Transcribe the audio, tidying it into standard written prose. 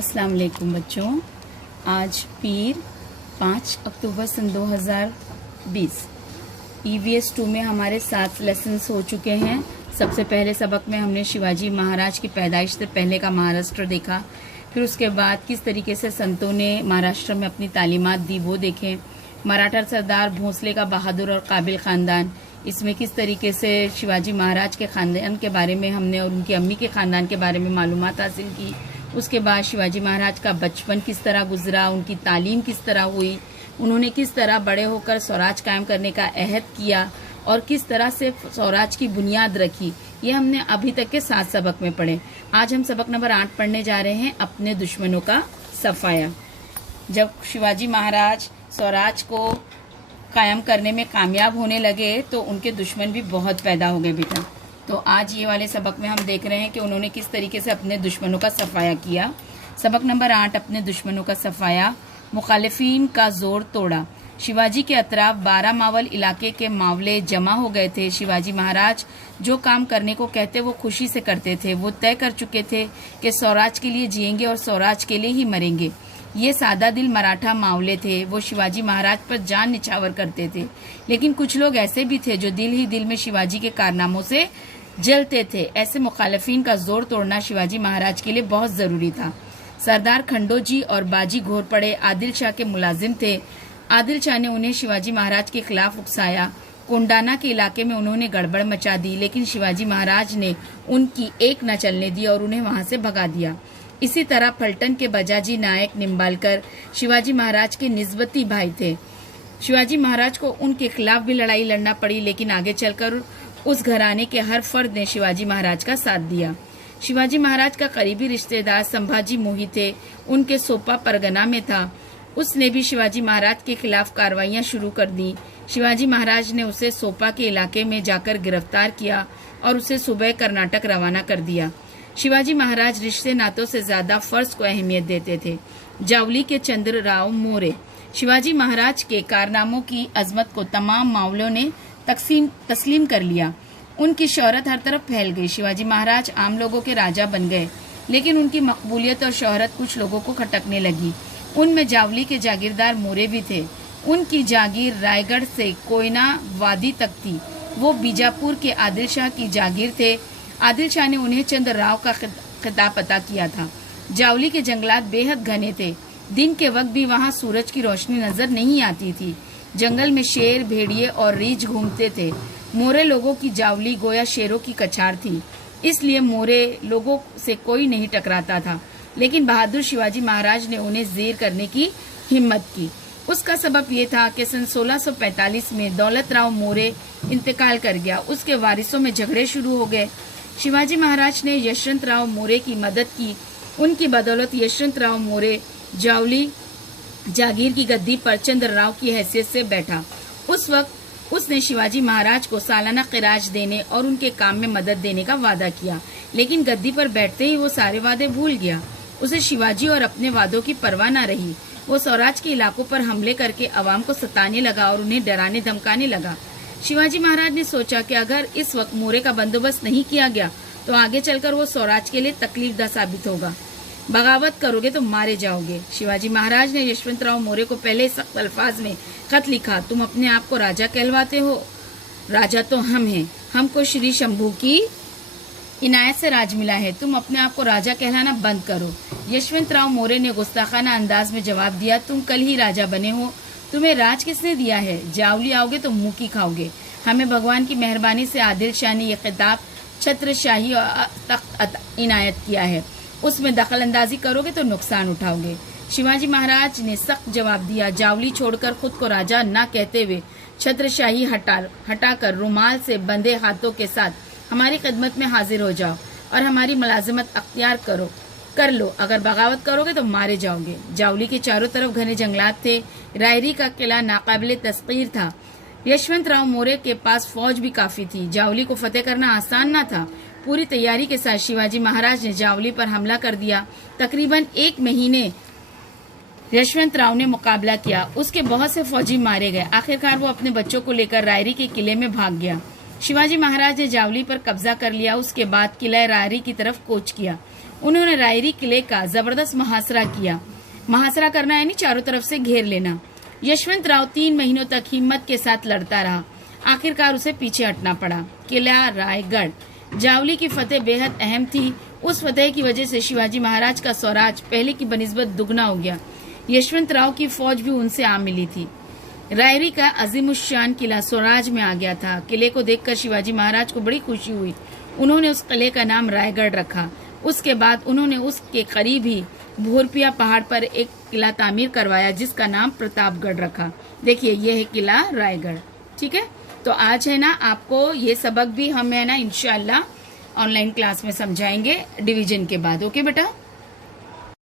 अस्सलाम वालेकुम बच्चों। आज पीर 5 अक्टूबर सन 2020 EVS 2 में हमारे 7 लेसन्स हो चुके हैं। सबसे पहले सबक में हमने शिवाजी महाराज की पैदाइश से पहले का महाराष्ट्र देखा, फिर उसके बाद किस तरीके से संतों ने महाराष्ट्र में अपनी तालीमात दी वो देखें। मराठा सरदार भोंसले का बहादुर और काबिल खानदान, इसमें किस तरीके से शिवाजी महाराज के खानदान के बारे में हमने और उनकी अम्मी के खानदान के बारे में मालूमात हासिल की। उसके बाद शिवाजी महाराज का बचपन किस तरह गुजरा, उनकी तालीम किस तरह हुई, उन्होंने किस तरह बड़े होकर स्वराज कायम करने का अहद किया और किस तरह से स्वराज की बुनियाद रखी, ये हमने अभी तक के 7 सबक में पढ़े। आज हम सबक नंबर 8 पढ़ने जा रहे हैं, अपने दुश्मनों का सफाया। जब शिवाजी महाराज स्वराज को कायम करने में कामयाब होने लगे तो उनके दुश्मन भी बहुत पैदा हो गए बेटा। तो आज ये वाले सबक में हम देख रहे हैं कि उन्होंने किस तरीके से अपने दुश्मनों का सफाया किया। सबक नंबर 8, अपने दुश्मनों का सफाया। मुखालिफिन का जोर तोड़ा। शिवाजी के अतराफ 12 मावल इलाके के मावले जमा हो गए थे। शिवाजी महाराज जो काम करने को कहते वो खुशी से करते थे। वो तय कर चुके थे कि स्वराज के लिए जिएंगे और स्वराज के लिए ही मरेंगे। ये सादा दिल मराठा मावले थे, वो शिवाजी महाराज पर जान निछावर करते थे। लेकिन कुछ लोग ऐसे भी थे जो दिल ही दिल में शिवाजी के कारनामों से जलते थे। ऐसे मुखालिफिन का जोर तोड़ना शिवाजी महाराज के लिए बहुत जरूरी था। सरदार खंडोजी और बाजी घोरपड़े आदिल शाह के मुलाजिम थे। आदिल शाह ने उन्हें शिवाजी महाराज के खिलाफ उकसाया। कोंडाना के इलाके में उन्होंने गड़बड़ मचा दी, लेकिन शिवाजी महाराज ने उनकी एक न चलने दी और उन्हें वहां से भगा दिया। इसी तरह फलटन के बजाजी नायक निम्बालकर शिवाजी महाराज के निस्बती भाई थे। शिवाजी महाराज को उनके खिलाफ भी लड़ाई लड़ना पड़ी, लेकिन आगे चलकर उस घराने के हर फर्द ने शिवाजी महाराज का साथ दिया। शिवाजी महाराज का करीबी रिश्तेदार संभाजी मोही थे, उनके सोपा परगना में था। उसने भी शिवाजी महाराज के खिलाफ कार्रवाइयां शुरू कर दी। शिवाजी महाराज ने उसे सोपा के इलाके में जाकर गिरफ्तार किया और उसे सुबह कर्नाटक रवाना कर दिया। शिवाजी महाराज रिश्ते नातों से ज्यादा फर्ज को अहमियत देते थे। जावली के चंद्र राव मोरे। शिवाजी महाराज के कारनामों की अजमत को तमाम मावलों ने तस्लीम कर लिया। उनकी शोहरत हर तरफ फैल गई। शिवाजी महाराज आम लोगों के राजा बन गए, लेकिन उनकी मकबूलियत और शोहरत कुछ लोगों को खटकने लगी। उनमें जावली के जागीरदार मोरे भी थे। उनकी जागीर रायगढ़ से कोयना वादी तक थी। वो बीजापुर के आदिल शाह की जागीर थे। आदिल शाह ने उन्हें चंद्र राव का खिताब अता किया था। जावली के जंगलात बेहद घने थे। दिन के वक्त भी वहां सूरज की रोशनी नजर नहीं आती थी। जंगल में शेर, भेड़िए और रीछ घूमते थे। मोरे लोगों की जावली गोया शेरों की कछार थी, इसलिए मोरे लोगों से कोई नहीं टकराता था। लेकिन बहादुर शिवाजी महाराज ने उन्हें ज़ेर करने की हिम्मत की। उसका सबब ये था कि सन 1645 में दौलत राव मोरे इंतकाल कर गया। उसके वारिसों में झगड़े शुरू हो गए। शिवाजी महाराज ने यशवंत राव मोरे की मदद की। उनकी बदौलत यशवंत राव मोरे जावली जागीर की गद्दी पर चंद्र राव की हैसियत से बैठा। उस वक्त उसने शिवाजी महाराज को सालाना खिराज देने और उनके काम में मदद देने का वादा किया, लेकिन गद्दी पर बैठते ही वो सारे वादे भूल गया। उसे शिवाजी और अपने वादों की परवाह न रही। वो स्वराज के इलाकों पर हमले करके अवाम को सताने लगा और उन्हें डराने धमकाने लगा। शिवाजी महाराज ने सोचा कि अगर इस वक्त मोरे का बंदोबस्त नहीं किया गया तो आगे चलकर वो स्वराज के लिए तकलीफदा साबित होगा। बगावत करोगे तो मारे जाओगे। शिवाजी महाराज ने यशवंत राव मोरे को पहले सख्त अल्फाज में खत लिखा। तुम अपने आप को राजा कहलवाते हो, राजा तो हम हैं। हमको श्री शंभू की इनायत से राज मिला है। तुम अपने आप को राजा कहलाना बंद करो। यशवंत राव मोरे ने गुस्ताखाना अंदाज में जवाब दिया, तुम कल ही राजा बने हो। तुम्हें राज किसने दिया है? जावली आओगे तो मुंह की खाओगे। हमें भगवान की मेहरबानी से आदिल शाह ने यह खिताब छत्रशाही और तख्त इनायत किया है। उसमें दखल अंदाजी करोगे तो नुकसान उठाओगे। शिवाजी महाराज ने सख्त जवाब दिया, जावली छोड़कर खुद को राजा न कहते हुए छत्रशाही हटाकर रुमाल से बंधे हाथों के साथ हमारी खिदमत में हाजिर हो जाओ और हमारी मुलाजिमत अख्तियार कर लो। अगर बगावत करोगे तो मारे जाओगे। जावली के चारों तरफ घने जंगलात थे। रायरी का किला नाकाबिले तस्कीर था। यशवंत राव मोरे के पास फौज भी काफी थी। जावली को फतेह करना आसान न था। पूरी तैयारी के साथ शिवाजी महाराज ने जावली पर हमला कर दिया। तकरीबन 1 महीने यशवंत राव ने मुकाबला किया। उसके बहुत से फौजी मारे गए। आखिरकार वो अपने बच्चों को लेकर रायरी के किले में भाग गया। शिवाजी महाराज ने जावली पर कब्जा कर लिया। उसके बाद किला रायरी की तरफ कूच किया। उन्होंने रायरी किले का जबरदस्त मुहासरा किया। मुहासरा करना यानी चारों तरफ से घेर लेना। यशवंत राव 3 महीनों तक हिम्मत के साथ लड़ता रहा। आखिरकार उसे पीछे हटना पड़ा। किला रायगढ़। जावली की फतेह बेहद अहम थी। उस फतेह की वजह से शिवाजी महाराज का स्वराज पहले की बनिस्बत दुगना हो गया। यशवंत राव की फौज भी उनसे आ मिली थी। रायरी का अजीमुशान किला स्वराज में आ गया था। किले को देखकर शिवाजी महाराज को बड़ी खुशी हुई। उन्होंने उस किले का नाम रायगढ़ रखा। उसके बाद उन्होंने उसके करीब ही भोरपिया पहाड़ पर एक किला तामीर करवाया जिसका नाम प्रतापगढ़ रखा। देखिए ये है किला रायगढ़। ठीक है, तो आज है ना आपको ये सबक भी हम है ना इंशाल्लाह ऑनलाइन क्लास में समझाएंगे डिवीजन के बाद। ओके बेटा।